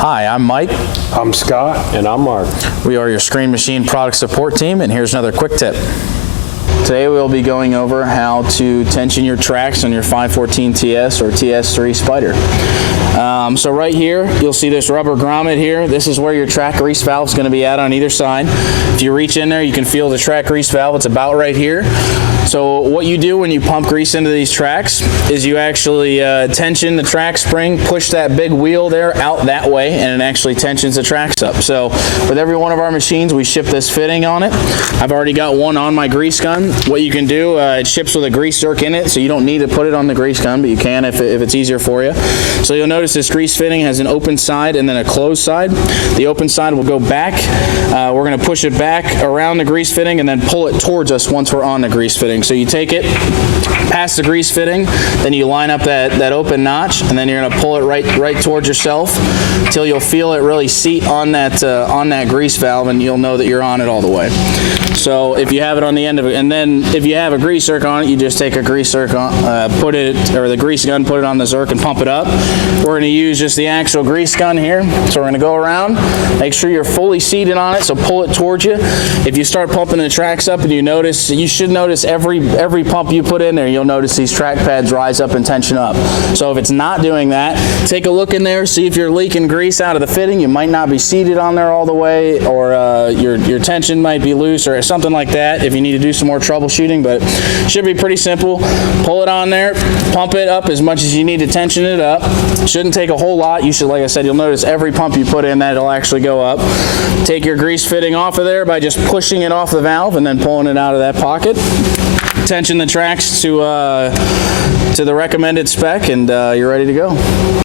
Hi, I'm Mike. I'm Scott. And I'm Mark. We are your Screen Machine product support team, and here's another quick tip. Today we'll be going over how to tension your tracks on your 514 TS or TS3 Spider. So right here, you'll see this rubber grommet here. This is where your track grease valve is going to be at on either side. If you reach in there, you can feel the track grease valve. It's about right here. So what you do when you pump grease into these tracks is you actually tension the track spring, push that big wheel there out that way, and it actually tensions the tracks up. So with every one of our machines, we ship this fitting on it. I've already got one on my grease gun. What you can do, it ships with a grease zerk in it, so you don't need to put it on the grease gun, but you can if it's easier for you. So you'll notice this grease fitting has an open side and then a closed side. The open side will go back. We're going to push it back around the grease fitting and then pull it towards us once we're on the grease fitting. So you take it past the grease fitting, then you line up that open notch, and then you're going to pull it right towards yourself until you'll feel it really seat on that grease valve, and you'll know that you're on it all the way. So if you have it on the end of it, and then if you have a grease zerk on it, you just take a grease zerk on, the grease gun, put it on the zerk and pump it up. We're going to use just the actual grease gun here. So we're going to go around, make sure you're fully seated on it, so pull it towards you. If you start pumping the tracks up and you should notice every pump you put in there, you'll notice these track pads rise up and tension up. So if it's not doing that, take a look in there, see if you're leaking grease out of the fitting. You might not be seated on there all the way, or your tension might be loose or something like that if you need to do some more troubleshooting, but it should be pretty simple. Pull it on there, pump it up as much as you need to tension it up. Shouldn't take a whole lot. You should, like I said, you'll notice every pump you put in that it'll actually go up. Take your grease fitting off of there by just pushing it off the valve and then pulling it out of that pocket. Tension the tracks to the recommended spec, and you're ready to go.